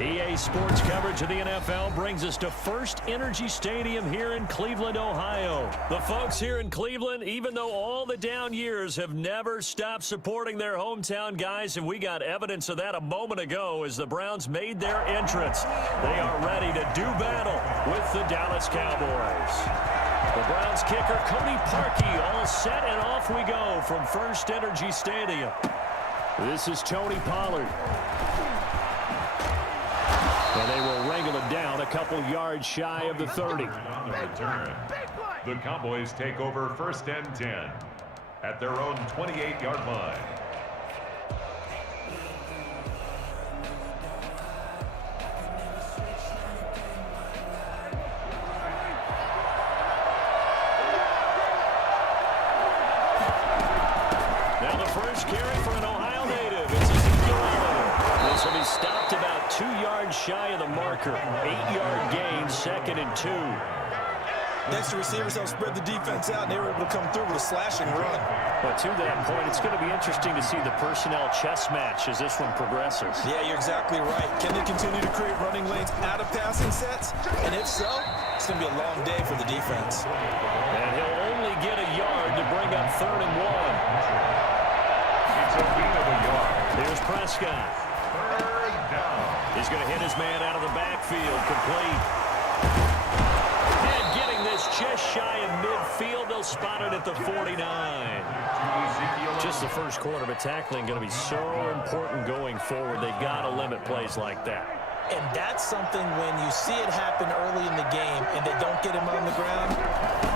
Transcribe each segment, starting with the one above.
EA Sports coverage of the NFL brings us to First Energy Stadium here in Cleveland, Ohio. The folks here in Cleveland, even though all the down years, have never stopped supporting their hometown guys, and we got evidence of that a moment ago as the Browns made their entrance. They are ready to do battle with the Dallas Cowboys. The Browns kicker, Cody Parkey, all set, and off we go from First Energy Stadium. This is Tony Pollard. And they will wrangle him down a couple yards shy of the 30. The Cowboys take over 1st and 10 at their own 28-yard line. Now the first carry for an Ohio native. It's Ezekiel. This will be stopped about 2 yards shy of the marker. 8-yard gain, 2nd and 2. Next, the receivers help spread the defense out, and they were able to come through with a slashing run. But to that point, it's going to be interesting to see the personnel chess match as this one progresses. Yeah, you're exactly right. Can they continue to create running lanes out of passing sets? And if so, it's going to be a long day for the defense. And he'll only get a yard to bring up 3rd and 1. It's a beat of a yard. Here's Prescott. 3rd down. He's going to hit his man out of the backfield, complete. And getting this just shy of midfield, they'll spot it at the 49. Just the first quarter, but tackling going to be so important going forward. They've got to limit plays like that. And that's something when you see it happen early in the game and they don't get him on the ground,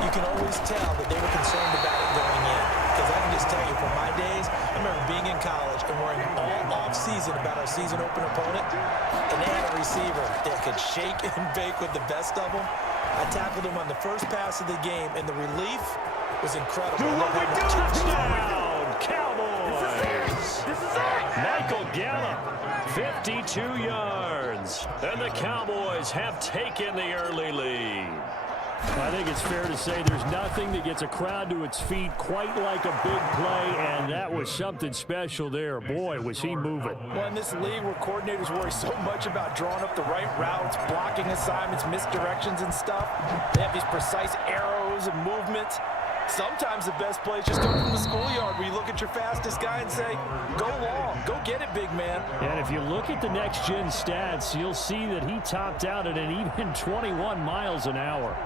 you can always tell that they were concerned about it going in. Because I can just tell you, from my days, I remember being in college and worrying all off-season about our season open opponent, and they had a receiver that could shake and bake with the best of them. I tackled him on the first pass of the game, and the relief was incredible. Touchdown, Cowboys! Michael Gallup, 52 yards. And the Cowboys have taken the early lead. I think it's fair to say there's nothing that gets a crowd to its feet quite like a big play, and that was something special there. Boy, was he moving. Well, in this league where coordinators worry so much about drawing up the right routes, blocking assignments, misdirections and stuff, they have these precise arrows and movements. Sometimes the best plays just come from the schoolyard where you look at your fastest guy and say, go long, go get it, big man. And if you look at the next-gen stats, you'll see that he topped out at an even 21 miles an hour.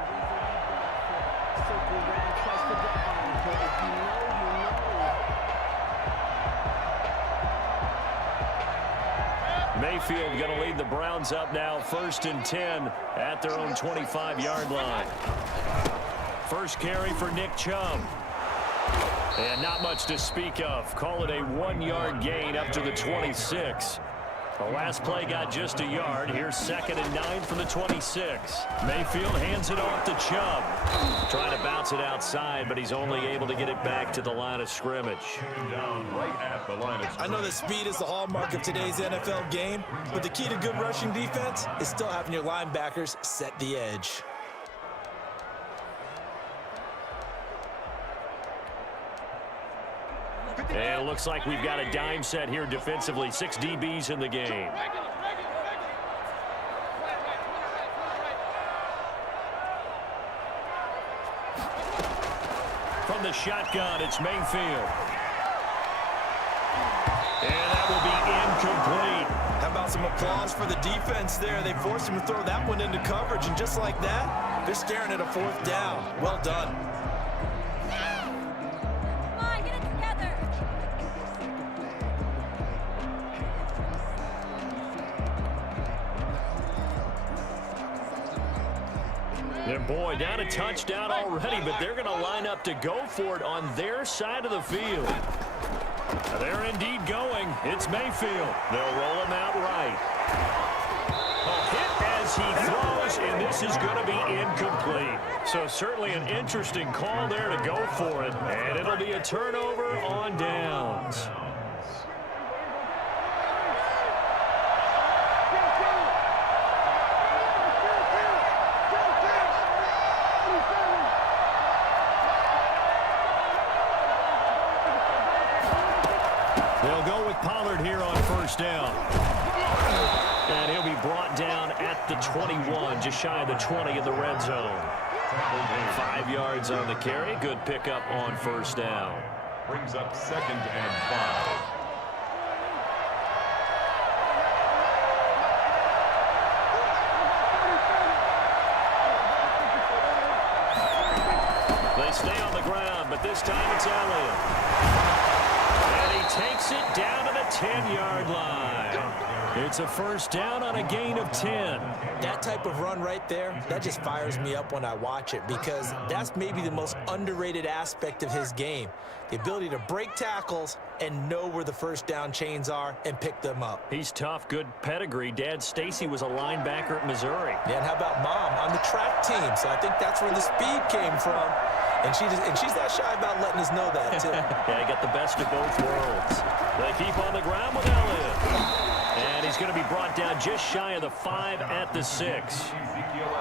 Mayfield going to lead the Browns up now, 1st and 10 at their own 25-yard line. First carry for Nick Chubb. And not much to speak of. Call it a 1-yard gain up to the 26. The last play got just a yard. Here's 2nd and 9 from the 26. Mayfield hands it off to Chubb. Trying to bounce it outside, but he's only able to get it back to the line of scrimmage. Down right at the line of scrimmage. I know that speed is the hallmark of today's NFL game, but the key to good rushing defense is still having your linebackers set the edge. And it looks like we've got a dime set here defensively. 6 DBs in the game. From the shotgun, it's Mayfield. And that will be incomplete. How about some applause for the defense there? They forced him to throw that one into coverage, and just like that, they're staring at a 4th down. Well done. And boy, down a touchdown already, but they're going to line up to go for it on their side of the field. They're indeed going. It's Mayfield. They'll roll him out right. A hit as he throws, and this is going to be incomplete. So certainly an interesting call there to go for it, and it'll be a turnover on downs. They'll go with Pollard here on 1st down. And he'll be brought at 21, just shy of the 20 in the red zone. 5 yards on the carry. Good pickup on first down. Brings up 2nd and 5. They stay on the ground, but this time it's Elliott. And he takes it down to the 10-yard line. It's a first down on a gain of 10. That type of run right there, that just fires me up when I watch it because that's maybe the most underrated aspect of his game. The ability to break tackles and know where the first down chains are and pick them up. He's tough, good pedigree. Dad Stacy was a linebacker at Missouri. Yeah, and how about Mom on the track team? So I think that's where the speed came from. And she's not shy about letting us know that, too. Yeah, got the best of both worlds. They keep on the ground with Elliott. And he's going to be brought down just shy of the 5 at the 6.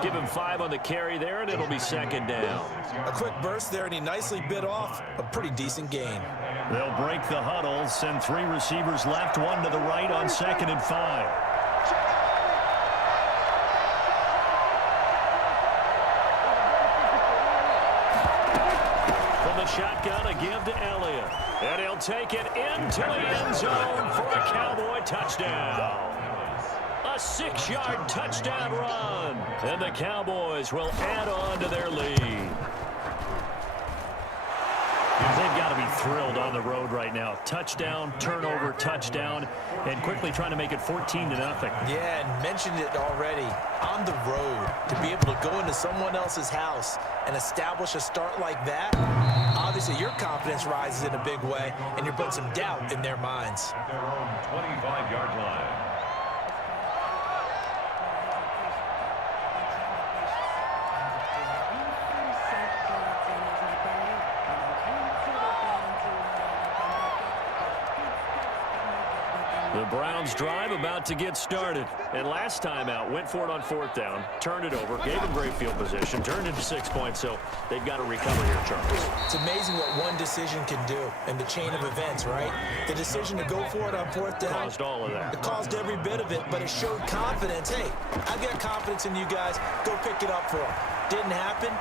Give him 5 on the carry there, and it'll be second down. A quick burst there, and he nicely bit off a pretty decent gain. They'll break the huddle, send 3 receivers left, 1 to the right on 2nd and 5. Shotgun, a give to Elliott. And he'll take it into the end zone for a Cowboy touchdown. A 6-yard touchdown run. And the Cowboys will add on to their lead. They've got to be thrilled on the road right now. Touchdown, turnover, touchdown, and quickly trying to make it 14-0. Yeah, and mentioned it already. On the road, to be able to go into someone else's house and establish a start like that, obviously your confidence rises in a big way, and you're putting some doubt in their minds. At their own 25-yard line. The Browns drive about to get started. And last time out, went for it on 4th down, turned it over, gave them great field position, turned into 6 points, so they've got to recover here, Charles. It's amazing what one decision can do in the chain of events, right? The decision to go for it on 4th down. Caused all of that. It caused every bit of it, but it showed confidence. Hey, I've got confidence in you guys. Go pick it up for them. Didn't happen.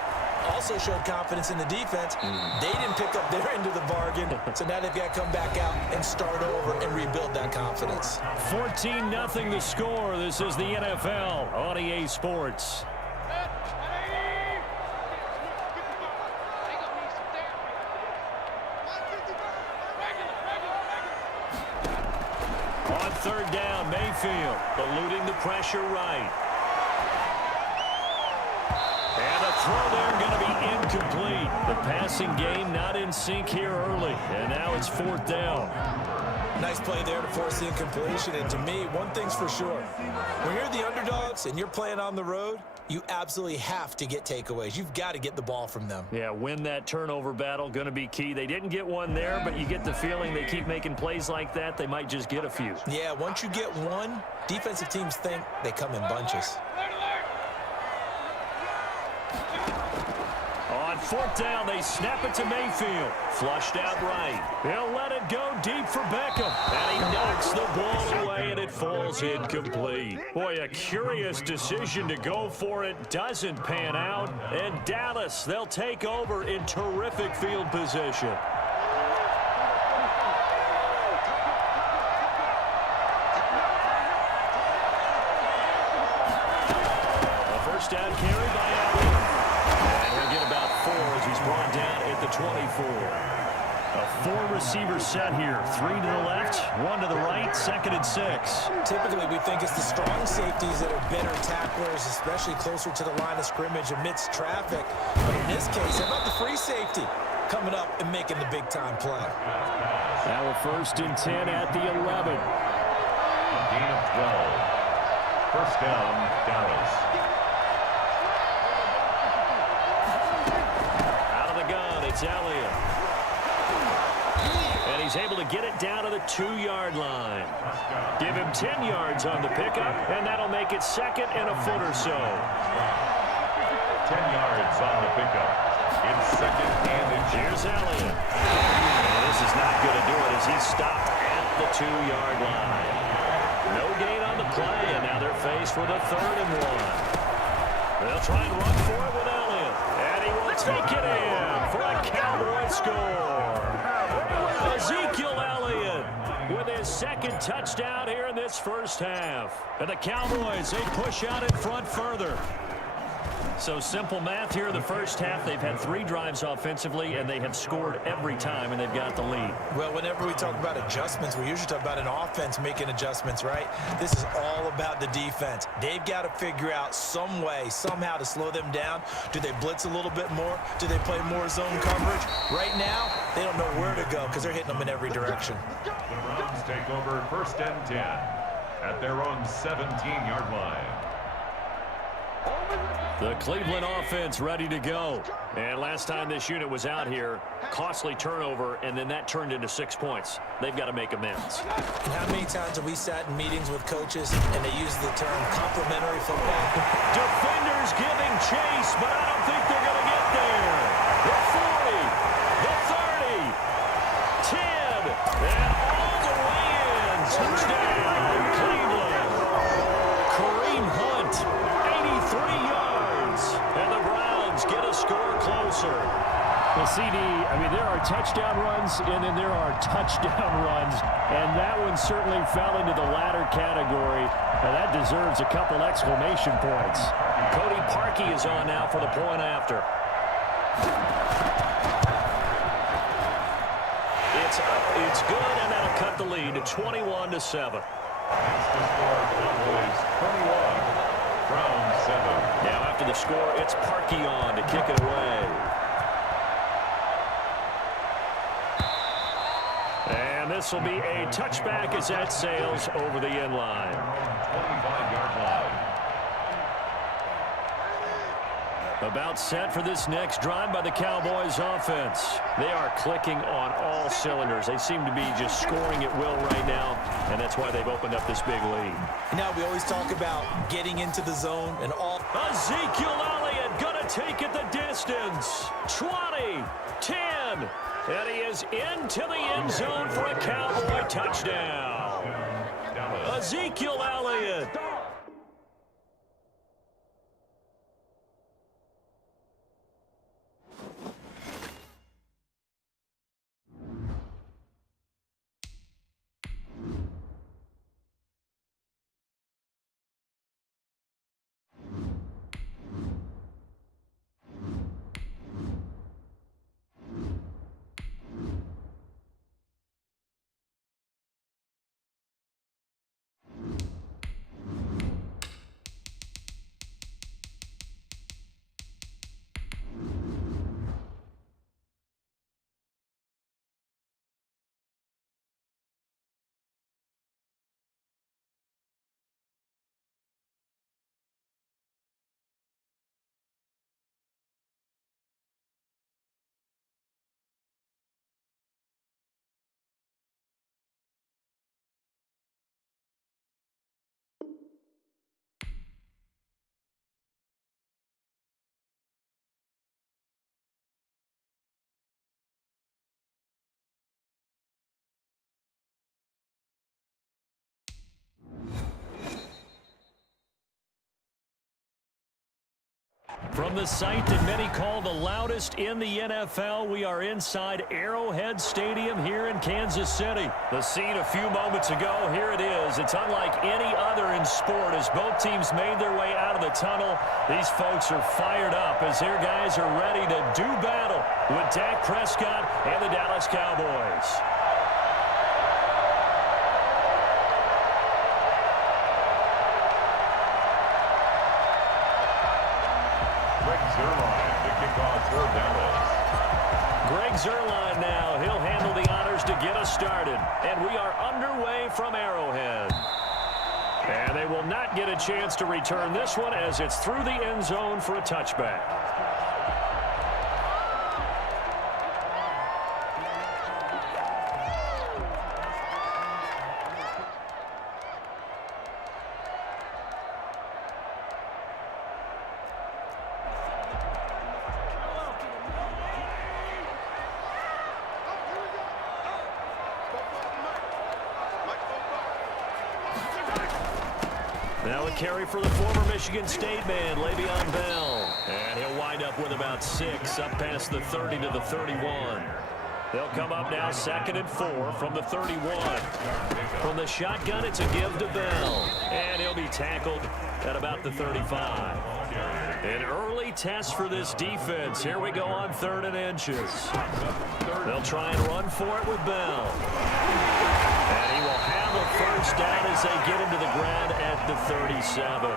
Also showed confidence in the defense. They didn't pick up their end of the bargain, so now they've got to come back out and start over and rebuild that confidence. 14-0 the score. This is the NFL on EA Sports. On 3rd down, Mayfield eluding the pressure right. And the throw there going to be incomplete. The passing game not in sync here early. And now it's 4th down. Nice play there to force the incompletion. And to me, one thing's for sure. When you're the underdogs and you're playing on the road, you absolutely have to get takeaways. You've got to get the ball from them. Yeah, win that turnover battle, going to be key. They didn't get one there, but you get the feeling they keep making plays like that, they might just get a few. Yeah, once you get one, defensive teams think they come in bunches. On 4th down, they snap it to Mayfield. Flushed out right. He'll let it go deep for Beckham. And he knocks the ball away, and it falls incomplete. Boy, a curious decision to go for it. Doesn't pan out. And Dallas, they'll take over in terrific field position. A first down carry by Allen. And we'll get about 4 as he's brought down at the 24. A 4-receiver set here. 3 to the left, 1 to the right, 2nd and 6. Typically, we think it's the strong safeties that are better tacklers, especially closer to the line of scrimmage amidst traffic. But in this case, how about the free safety coming up and making the big-time play? Now a 1st and 10 at the 11. A gain of 12. First down, Dallas. Out of the gun, it's Elliott. And he's able to get it down to the 2-yard line. Give him 10 yards on the pickup, and that'll make it 2nd and a foot or so. 10 yards on the pickup. It's 2nd and inches. Here's Elliott. And this is not going to do it as he's stopped at the 2-yard line. No gain on the play, and now they're faced with a 3rd and 1. They'll try and run for it with Elliott. And he will take it in for a Cowboy score. Ezekiel Elliott with his 2nd touchdown here in this first half. And the Cowboys, they push out in front further. So simple math here in the first half. They've had 3 drives offensively, and they have scored every time, and they've got the lead. Well, whenever we talk about adjustments, we usually talk about an offense making adjustments, right? This is all about the defense. They've got to figure out some way, somehow to slow them down. Do they blitz a little bit more? Do they play more zone coverage? Right now, they don't know where to go because they're hitting them in every direction. The Browns take over 1st and 10 at their own 17-yard line. The Cleveland offense ready to go. And last time this unit was out here, costly turnover, and then that turned into 6 points. They've got to make amends. And how many times have we sat in meetings with coaches and they use the term complementary football? Defenders giving chase, but I don't think they're going to get there. The 40, the 30, 10, and all the way in. Touchdown, Cleveland. Kareem Hunt, 83 yards. And the Browns get a score closer. Well, CD, I mean, there are touchdown runs, and then there are touchdown runs, and that one certainly fell into the latter category, and that deserves a couple exclamation points. Cody Parkey is on now for the point after. It's good, and that'll cut the lead to 21-7. That's the score. Cowboys 21, Browns 7. Now after the score, it's Parkey on to kick it away. And this will be a touchback as that sails over the end line. 25-yard line. About set for this next drive by the Cowboys offense. They are clicking on all cylinders. They seem to be just scoring at will right now, and that's why they've opened up this big lead. Now we always talk about getting into the zone and all. Ezekiel Elliott gonna take it the distance. 20, 10, and he is into the end zone for a Cowboy touchdown. Ezekiel Elliott. From the site that many call the loudest in the NFL, we are inside Arrowhead Stadium here in Kansas City. The scene a few moments ago, here it is. It's unlike any other in sport as both teams made their way out of the tunnel. These folks are fired up as their guys are ready to do battle with Dak Prescott and the Dallas Cowboys. Greg Zuerlein now. He'll handle the honors to get us started. And we are underway from Arrowhead. And they will not get a chance to return this one as it's through the end zone for a touchback. carry for the former Michigan State man, Le'Veon Bell. And he'll wind up with about 6, up past the 30 to the 31. They'll come up now 2nd and 4 from the 31. From the shotgun, it's a give to Bell. And he'll be tackled at about the 35. An early test for this defense. Here we go on 3rd and inches. They'll try and run for it with Bell. And he will have a first down as they get him to the ground at the 37.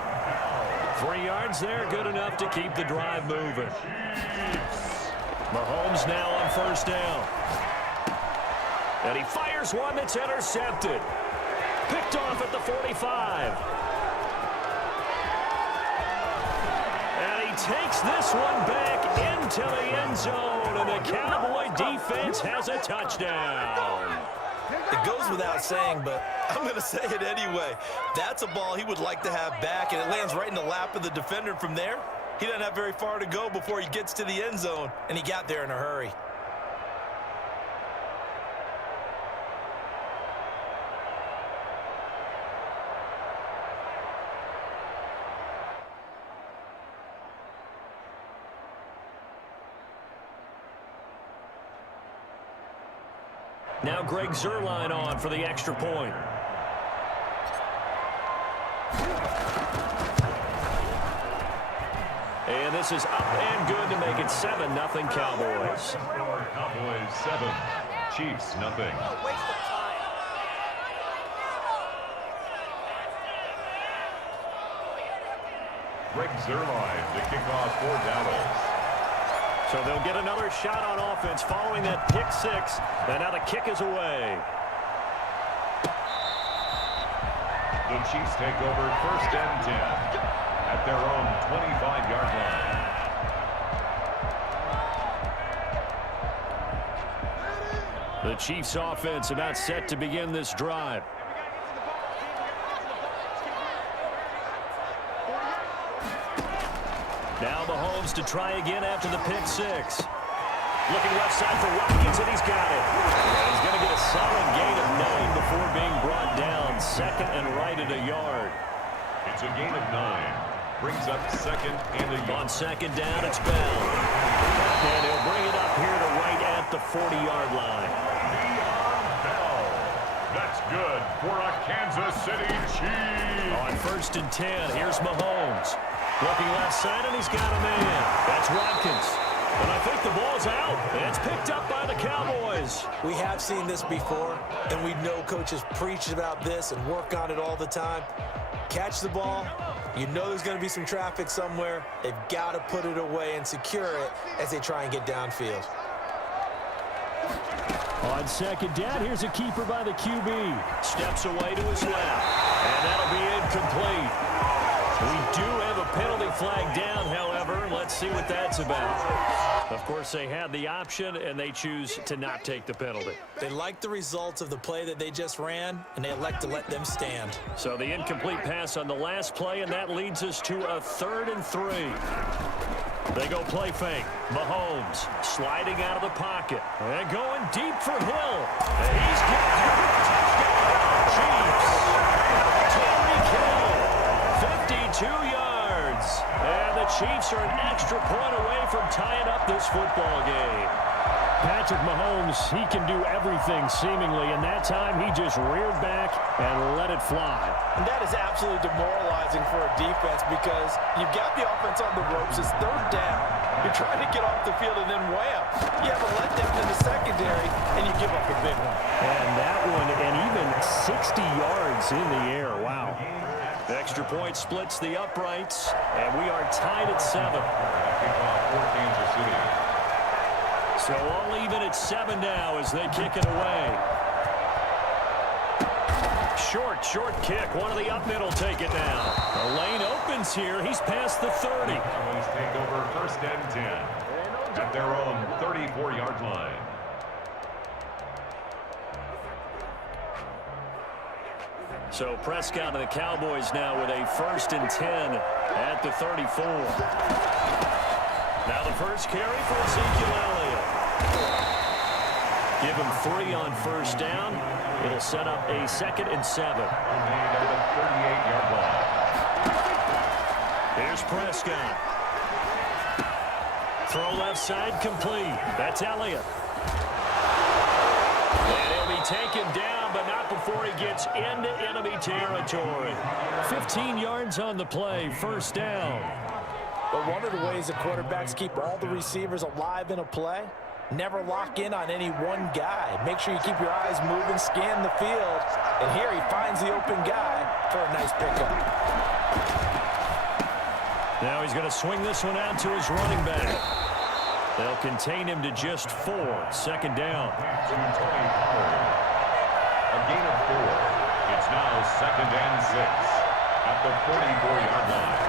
3 yards there, good enough to keep the drive moving. Mahomes now on 1st down. And he fires one that's intercepted. Picked off at the 45. And he takes this one back into the end zone. And the Cowboy defense has a touchdown. It goes without saying, but I'm going to say it anyway. That's a ball he would like to have back, and it lands right in the lap of the defender. From there, he doesn't have very far to go before he gets to the end zone, and he got there in a hurry. Now Greg Zuerlein on for the extra point. And this is up and good to make it 7-0 Cowboys. Cowboys 7, Chiefs nothing. Greg Zuerlein to kick off for Dallas. So they'll get another shot on offense following that pick 6. And now the kick is away. The Chiefs take over 1st and 10 at their own 25-yard line. The Chiefs offense about set to begin this drive. Now Mahomes to try again after the pick 6. Looking left side for Watkins, and he's got it. And he's going to get a solid gain of 9 before being brought down. 2nd and right at a yard. It's a gain of 9. Brings up 2nd and a yard. On 2nd down, it's Bell. And he'll bring it up here to right at the 40-yard line. Bell. That's good for a Kansas City Chief. On 1st and 10, here's Mahomes. Looking left side, and he's got a man. That's Watkins. And I think the ball's out. And it's picked up by the Cowboys. We have seen this before, and we know coaches preach about this and work on it all the time. Catch the ball. You know there's going to be some traffic somewhere. They've got to put it away and secure it as they try and get downfield. On 2nd down, here's a keeper by the QB. Steps away to his left. And that'll be incomplete. We do have a penalty flag down, however. Let's see what that's about. Of course, they had the option, and they choose to not take the penalty. They like the results of the play that they just ran, and they elect to let them stand. So the incomplete pass on the last play, and that leads us to a 3rd and 3. They go play fake. Mahomes sliding out of the pocket. And going deep for Hill. And he's got it. Chiefs. Tyreek Hill. 52 yards. And the Chiefs are an extra point away from tying up this football game. Patrick Mahomes, he can do everything seemingly, and that time he just reared back and let it fly. And that is absolutely demoralizing for a defense because you've got the offense on the ropes. It's 3rd down. You're trying to get off the field, and then wham, you have a letdown in the secondary, and you give up a big one. And that one, and even 60 yards in the air. Wow. The extra point splits the uprights, and we are tied at 7. Kickoff for Kansas City. So all even at 7 now as they kick it away. Short kick. One of the up middle take it now. The lane opens here. He's past the 30. Cowboys take over 1st and 10 at their own 34-yard line. So Prescott and the Cowboys now with a 1st and 10 at the 34. Now the first carry for Ezekiel Elliott. Give him 3 on 1st down. It'll set up a 2nd and 7. Made at the 38-yard line. Here's Prescott. Throw left side complete. That's Elliott. And he'll be taken down, but not before he gets into enemy territory. 15 yards on the play, first down. But one of the ways that quarterbacks keep all the receivers alive in a play, never lock in on any one guy. Make sure you keep your eyes moving, scan the field. And here he finds the open guy for a nice pickup. Now he's going to swing this one out to his running back. They'll contain him to just 4. Second down. To Tony Pollard. A gain of 4. It's now 2nd and 6 at the 44-yard line.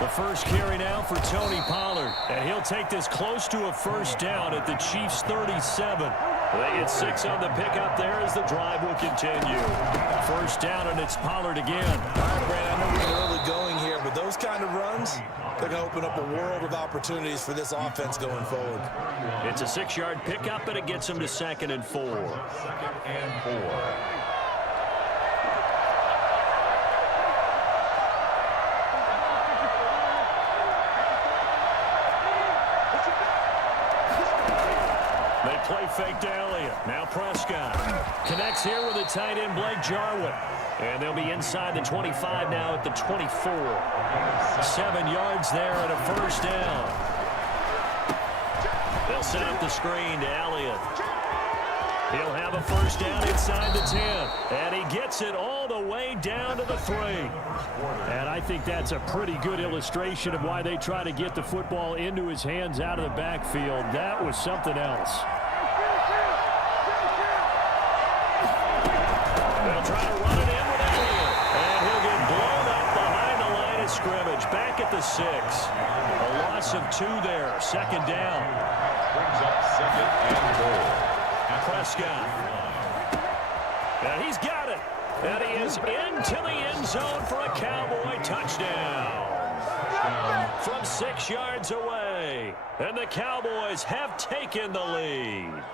The first carry now for Tony Pollard. And he'll take this close to a first down at the Chiefs' 37. They get 6 on the pickup there as the drive will continue. First down, and it's Pollard again. All right, Brad, I know we're early going here, but those kind of runs, they're going to open up a world of opportunities for this offense going forward. It's a 6-yard pickup, and it gets him to 2nd and 4. 2nd and 4. Play fake to Elliott. Now Prescott connects here with a tight end, Blake Jarwin. And they'll be inside the 25 now at the 24. 7 yards there and a first down. They'll set up the screen to Elliott. He'll have a first down inside the 10. And he gets it all the way down to the 3. And I think that's a pretty good illustration of why they try to get the football into his hands out of the backfield. That was something else. They'll try to run it in with Elliott. And he'll get blown up behind the line of scrimmage. Back at the 6. A loss of 2 there. Second down. Brings up 2nd and goal. Prescott. And he's got it. And he is into the end zone for a Cowboy touchdown. From 6 yards away. And the Cowboys have taken the lead.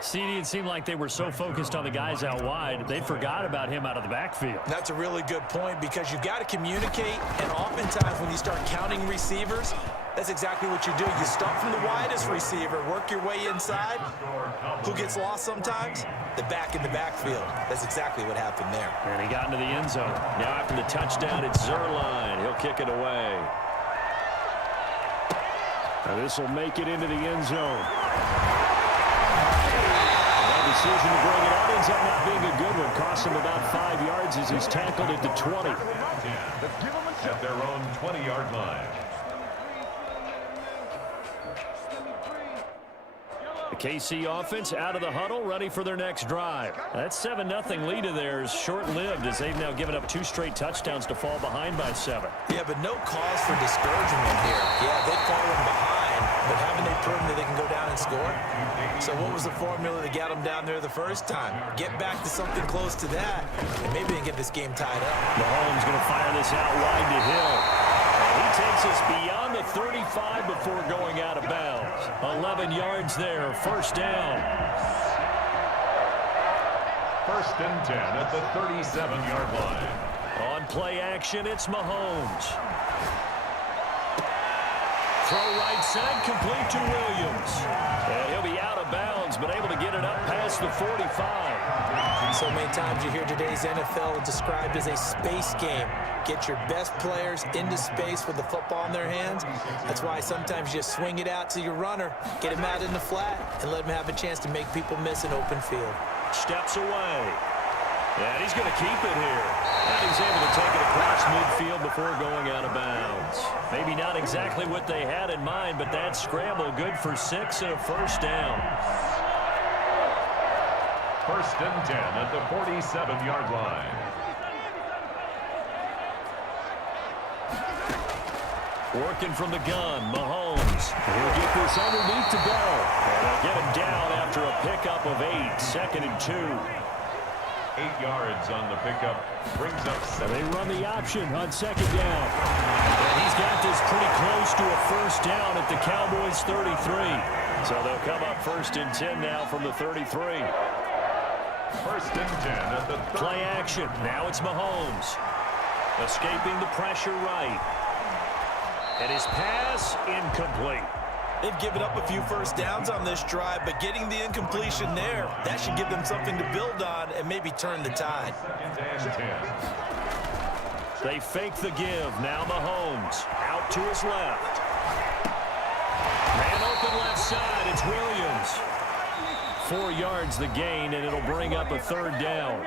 CD, it seemed like they were so focused on the guys out wide, they forgot about him out of the backfield. That's a really good point because you've got to communicate, and oftentimes when you start counting receivers, that's exactly what you do. You start from the widest receiver, work your way inside. Who gets lost sometimes? The back in the backfield. That's exactly what happened there. And he got into the end zone. Now after the touchdown, it's Zerline. He'll kick it away. Now this will make it into the end zone. Decision to bring it up ends up not being a good one. Cost him about 5 yards as he's tackled at the 20. At their own 20-yard line. The KC offense out of the huddle, ready for their next drive. That 7-0 lead of theirs short-lived as they've now given up 2 straight touchdowns to fall behind by 7. Yeah, but no cause for discouragement here. Yeah, they've fallen behind, but haven't they proven that they can go down and score? So what was the formula that got them down there the first time? Get back to something close to that, and maybe they can get this game tied up. Mahomes going to fire this out wide to Hill. And he takes us beyond the 35 before going out of bounds. 11 yards there, first down. 1st and 10 at the 37-yard line. On play action, it's Mahomes. Throw right side, complete to Williams. And he'll be out of bounds, but able to get it up past the 45. So many times you hear today's NFL described as a space game. Get your best players into space with the football in their hands. That's why sometimes you just swing it out to your runner, get him out in the flat, and let him have a chance to make people miss an open field. Steps away. And he's going to keep it here. And he's able to take it across midfield before going out of bounds. Maybe not exactly what they had in mind, but that scramble good for 6 and a first down. 1st and 10 at the 47-yard line. Working from the gun, Mahomes. He'll get this underneath to go. And they'll get him down after a pickup of 8, 2nd and 2. 8 yards on the pickup. Brings up 7. They run the option on 2nd down. And he's got this pretty close to a first down at the Cowboys' 33. So they'll come up 1st and 10 now from the 33. 1st and 10 at the 30. Play action. Now it's Mahomes. Escaping the pressure right. And his pass incomplete. They've given up a few first downs on this drive, but getting the incompletion there, that should give them something to build on and maybe turn the tide. They fake the give. Now Mahomes out to his left. Man open left side. It's Williams. 4 yards the gain, and it'll bring up a third down.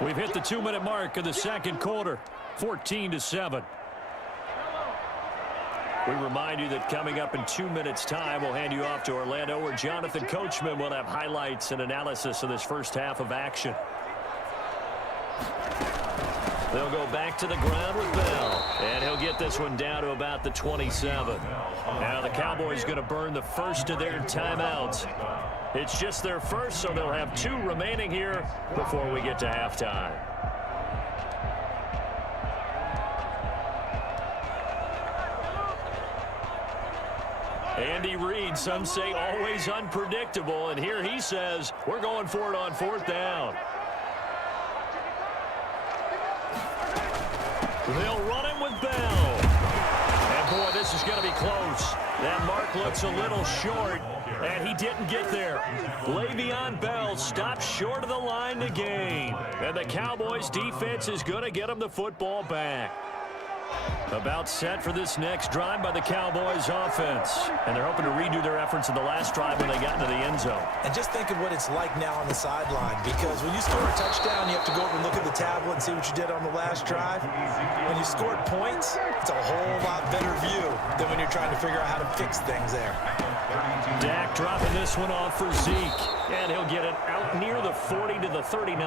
We've hit the 2-minute mark of the second quarter. 14-7. We remind you that coming up in 2 minutes' time, we'll hand you off to Orlando, where Jonathan Coachman will have highlights and analysis of this first half of action. They'll go back to the ground with Bell, and he'll get this one down to about the 27. Now the Cowboys going to burn the first of their timeouts. It's just their first, so they'll have 2 remaining here before we get to halftime. Andy Reid, some say always unpredictable, and here he says we're going for it on 4th down. They'll run him with Bell. And boy, this is going to be close. That mark looks a little short, and he didn't get there. Le'Veon Bell stopped short of the line to gain. And the Cowboys defense is going to get him the football back. About set for this next drive by the Cowboys offense. And they're hoping to redo their efforts in the last drive when they got into the end zone. And just think of what it's like now on the sideline, because when you score a touchdown, you have to go over and look at the tablet and see what you did on the last drive. When you scored points, it's a whole lot better view than when you're trying to figure out how to fix things there. Dak dropping this one off for Zeke. And he'll get it out near the 40 to the 39.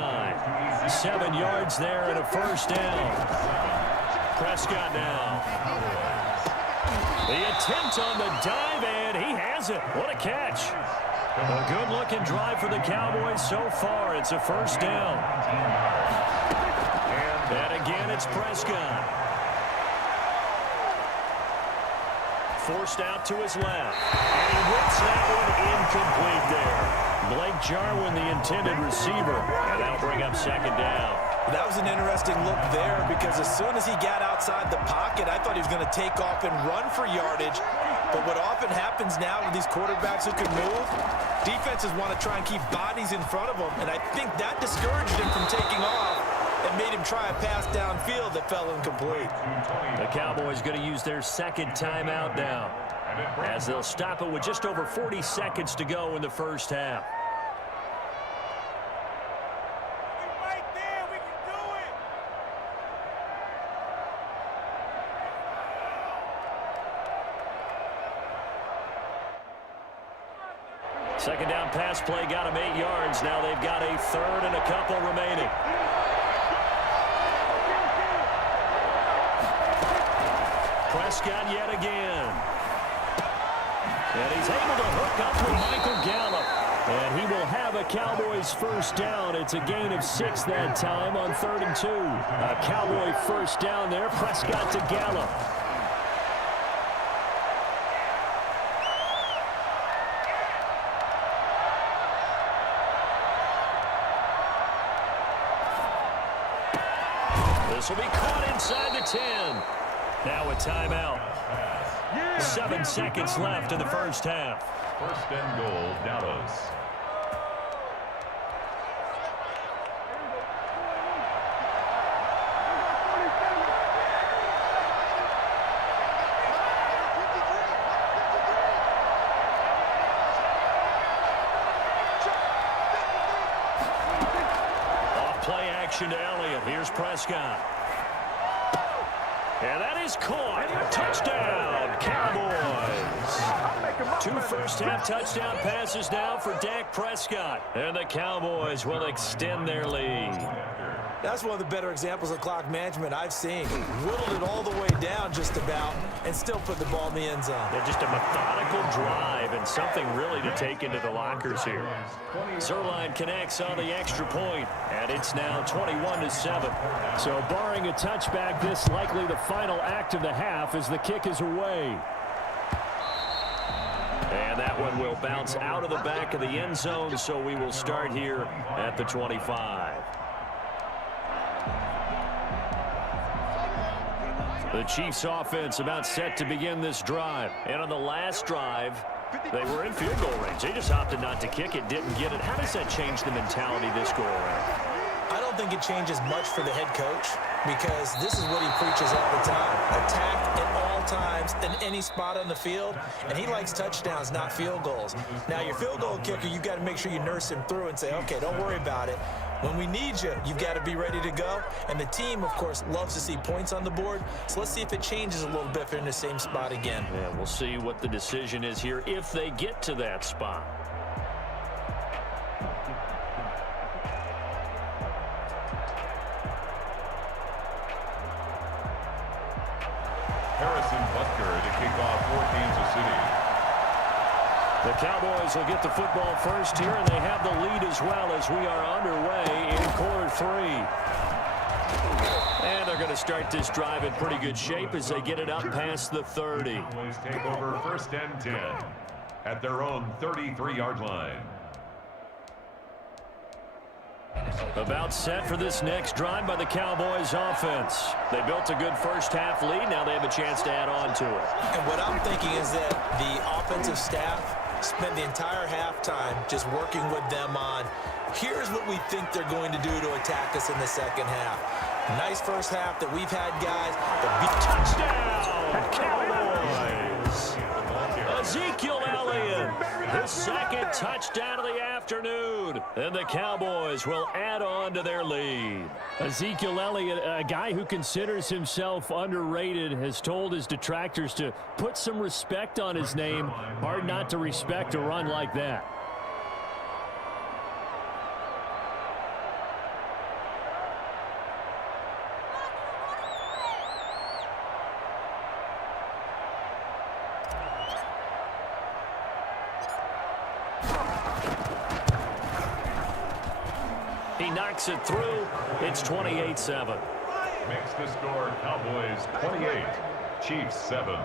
7 yards there and a first down. Prescott now. The attempt on the dive, and he has it. What a catch. A good-looking drive for the Cowboys so far. It's a first down. And again, it's Prescott. Forced out to his left. And he whips that one incomplete there. Blake Jarwin, the intended receiver. And that'll bring up second down. That was an interesting look there, because as soon as he got outside the pocket, I thought he was going to take off and run for yardage. But what often happens now with these quarterbacks who can move, defenses want to try and keep bodies in front of them, and I think that discouraged him from taking off and made him try a pass downfield that fell incomplete. The Cowboys going to use their second timeout now, as they'll stop it with just over 40 seconds to go in the first half. Second down pass play got him 8 yards. Now they've got a third and a couple remaining. Prescott yet again. And he's able to hook up with Michael Gallup. And he will have a Cowboys first down. It's a gain of 6 that time on 3rd and 2. A Cowboy first down there. Prescott to Gallup. This will be caught inside the 10. Now a timeout. 7 seconds left in the first half. First and goal, Dallas. Off-play action to Elliott. Here's Prescott. And that is caught. Touchdown, Cowboys. 2 first-half touchdown passes now for Dak Prescott. And the Cowboys will extend their lead. That's one of the better examples of clock management I've seen. Whittled it all the way down just about and still put the ball in the end zone. They're just a methodical drive and something really to take into the lockers here. Zerline connects on the extra point, and it's now 21-7. So barring a touchback, this likely the final act of the half as the kick is away. And that one will bounce out of the back of the end zone, so we will start here at the 25. The Chiefs offense about set to begin this drive. And on the last drive, they were in field goal range. They just opted not to kick it, didn't get it. How does that change the mentality this go around? I don't think it changes much for the head coach because this is what he preaches all the time. Attack at all times in any spot on the field, and he likes touchdowns, not field goals. Now, your field goal kicker, you've got to make sure you nurse him through and say, okay, don't worry about it. When we need you, you've got to be ready to go. And the team, of course, loves to see points on the board. So let's see if it changes a little bit if they're in the same spot again. Yeah, we'll see what the decision is here if they get to that spot. Harrison Butker to kick off for Kansas City. The Cowboys will get the football first here, and they have the lead as well as we are underway in quarter 3. And they're going to start this drive in pretty good shape as they get it up past the 30. Cowboys take over 1st and 10 at their own 33-yard line. About set for this next drive by the Cowboys offense. They built a good first half lead. Now they have a chance to add on to it. And what I'm thinking is that the offensive staff spend the entire halftime just working with them on, here's what we think they're going to do to attack us in the second half. Nice first half that we've had, guys. Touchdown, Cowboys! Ezekiel Elliott, his second touchdown of the afternoon. And the Cowboys will add on to their lead. Ezekiel Elliott, a guy who considers himself underrated, has told his detractors to put some respect on his name. Hard not to respect a run like that. He knocks it through. It's 28-7. Makes the score Cowboys 28, Chiefs 7.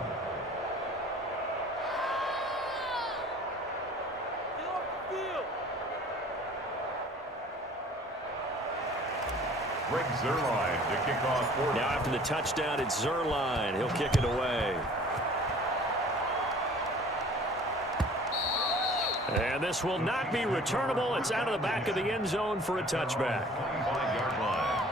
Greg Zuerlein to kick off for. Now after the touchdown, it's Zuerlein. He'll kick it away. And this will not be returnable. It's out of the back of the end zone for a touchback. 25-yard line.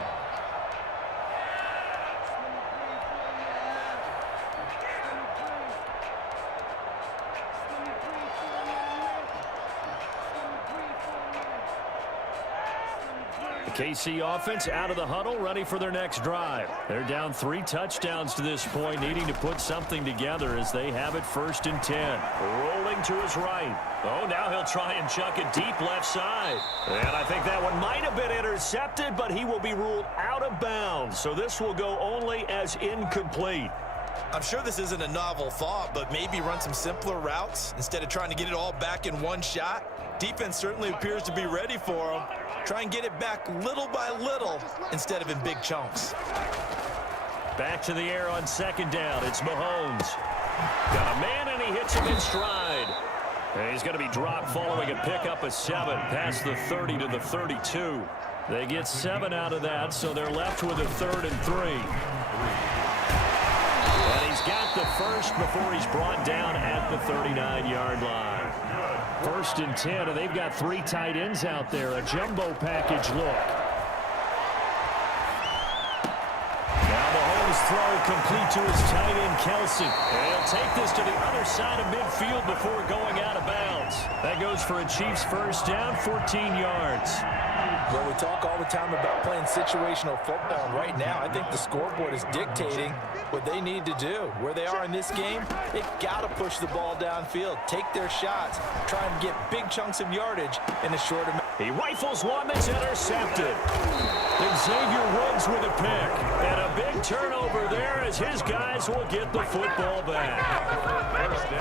KC offense out of the huddle, ready for their next drive. They're down 3 touchdowns to this point, needing to put something together as they have it 1st and 10. Rolling to his right. Oh, now he'll try and chuck it deep left side. And I think that one might have been intercepted, but he will be ruled out of bounds. So this will go only as incomplete. I'm sure this isn't a novel thought, but maybe run some simpler routes instead of trying to get it all back in one shot. Defense certainly appears to be ready for him. Try and get it back little by little instead of in big chunks. Back to the air on 2nd down. It's Mahomes. Got a man, and he hits him in stride. And he's going to be dropped following a pickup of 7 past the 30 to the 32. They get 7 out of that, so they're left with a 3rd and 3. And he's got the first before he's brought down at the 39-yard line. 1st and 10, and they've got 3 tight ends out there. A jumbo package look. Now Mahomes' throw complete to his tight end, Kelsey. And he'll take this to the other side of midfield before going out of bounds. That goes for a Chiefs first down, 14 yards. Well, we talk all the time about playing situational football, and right now I think the scoreboard is dictating what they need to do. Where they are in this game, they've got to push the ball downfield, take their shots, try and get big chunks of yardage in a short amount. He rifles one that's intercepted. Then Xavier Woods with a pick. And a big turnover there as his guys will get the football back.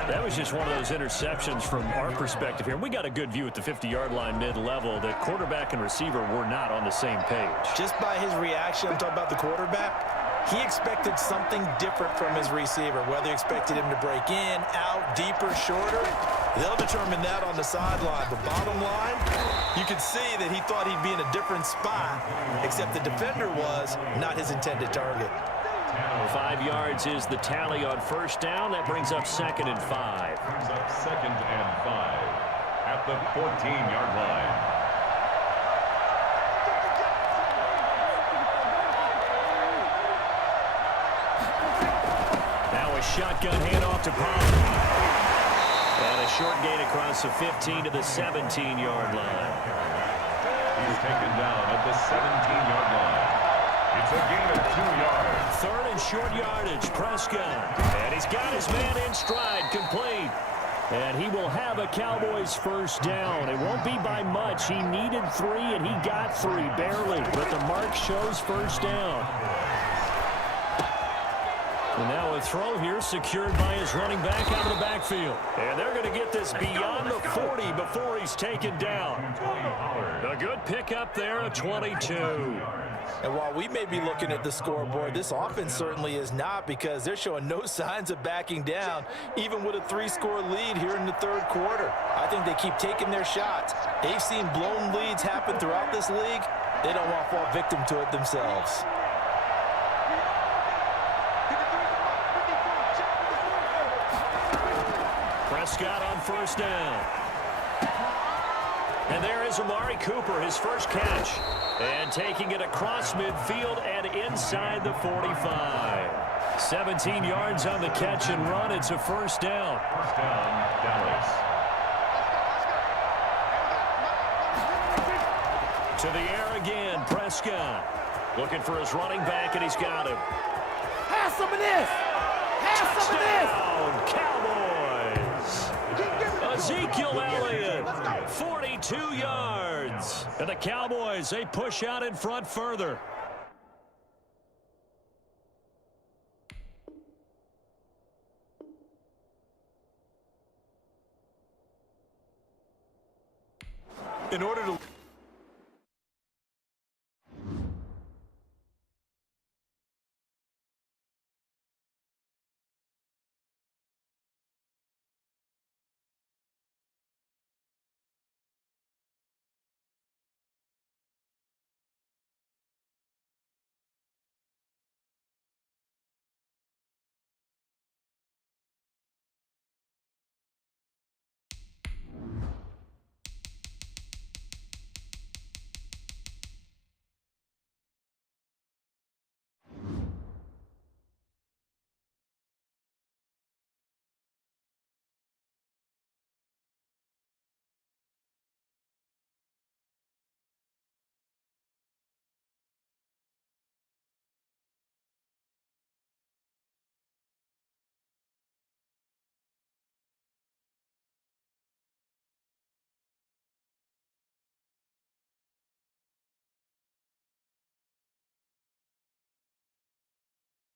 That was just one of those interceptions from our perspective here. We got a good view at the 50-yard line mid-level that quarterback and receiver were not on the same page. Just by his reaction, I'm talking about the quarterback, he expected something different from his receiver, whether he expected him to break in, out, deeper, shorter. They'll determine that on the sideline. But bottom line, you could see that he thought he'd be in a different spot, except the defender was not his intended target. 5 yards is the tally on first down. That brings up 2nd and 5. Brings up 2nd and 5 at the 14-yard line. Now a shotgun handoff to Pollard. And a short gain across the 15 to the 17-yard line. He's taken down at the 17-yard line. It's a gain of 2 yards. 3rd and short yardage, Prescott. And he's got his man in stride, complete. And he will have a Cowboys first down. It won't be by much. He needed 3, and he got 3, barely. But the mark shows first down. And now a throw here secured by his running back out of the backfield. And they're going to get this beyond the 40 before he's taken down. A good pickup there, a 22. And while we may be looking at the scoreboard, this offense certainly is not, because they're showing no signs of backing down, even with a 3-score lead here in the 3rd quarter. I think they keep taking their shots. They've seen blown leads happen throughout this league. They don't want to fall victim to it themselves. Prescott on first down. And there is Amari Cooper, his first catch. And taking it across midfield and inside the 45. 17 yards on the catch and run. It's a first down. First down, Dallas. To the air again, Prescott. Looking for his running back, and he's got him. Have some of this! Have some of this! Cowboys! Ezekiel Elliott, 42 yards. And the Cowboys, they push out in front further. In order to